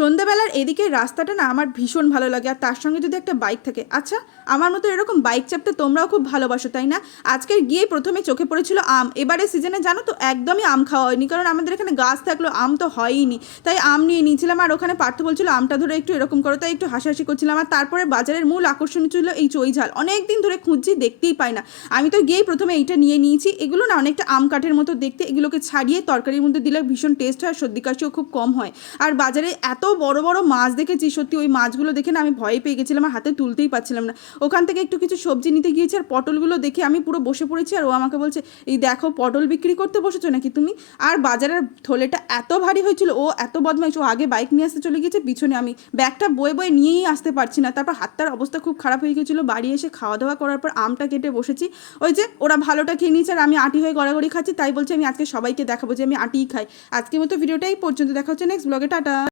সন্ধ্যাবেলার এদিকে রাস্তাটা না আমার ভীষণ ভালো লাগে, আর তার সঙ্গে যদি একটা বাইক থাকে। আচ্ছা, আমার মতো এরকম বাইক চাপতে তোমরাও খুব ভালোবাসো তাই না? আজকে গিয়ে প্রথমে চোখে পড়েছিল আম। এবারে সিজনে জানো তো একদমই আম খাওয়া হয়নি, কারণ আমাদের এখানে গাছ থাকলেও আম তো হয়ইনি। তাই আম নিয়ে নিয়েছিলাম, আর ওখানে পার্থ বলছিল আমটা ধরে একটু এরকম করো, তাই একটু হাসাহাসি করছিলাম। আর তারপরে বাজারের মূল আকর্ষণ ছিল এই চই ঝাল, অনেক দিন ধরে খুঁজছি, দেখতেই পাই না। আমি তো গিয়েই প্রথমে এইটা নিয়ে নিয়েছি। এগুলো না অনেকটা আম কাঠের মতো দেখতে, এগুলোকে ছাড়িয়ে তরকারির মধ্যে দিলে ভীষণ টেস্ট হয়, সর্দি কাশিও খুব কম হয়। আর বাজারে এত বড় বড় মাছ দেখেছি, সত্যি ওই মাছগুলো দেখে না আমি ভয় পেয়ে গেছিলাম, আর হাতে তুলতেই পারছিলাম না। ওখান থেকে একটু কিছু সবজি নিতে গিয়েছি, আর পটলগুলো দেখে আমি পুরো বসে পড়েছি। আর ও আমাকে বলছে, এই দেখো পটল বিক্রি করতে বসেছো নাকি তুমি? আর বাজারের থলেটা এত ভারী হয়েছিল, ও এত বদমাইশ, ও আগে বাইক নিয়ে আসতে চলে গিয়েছে, পিছনে আমি ব্যাগটা বয়ে বয়ে নিয়েই আসতে পারছি না। তারপর হাতটার অবস্থা খুব খারাপ হয়ে গেছিলো। বাড়ি এসে খাওয়া দাওয়া করার পর আমটা কেটে বসেছি। ওই যে ওরা ভালোটা খেয়ে নিয়েছে, আর আমি আটি হয়ে গড়াগড়ি খাচ্ছি। তাই বলছি আমি আজকে সবাইকে দেখাবো যে আমি আটিই খাই। আজকের মতো ভিডিওটাই পর্যন্ত, দেখা হচ্ছে নেক্সট ব্লগে, টাটা।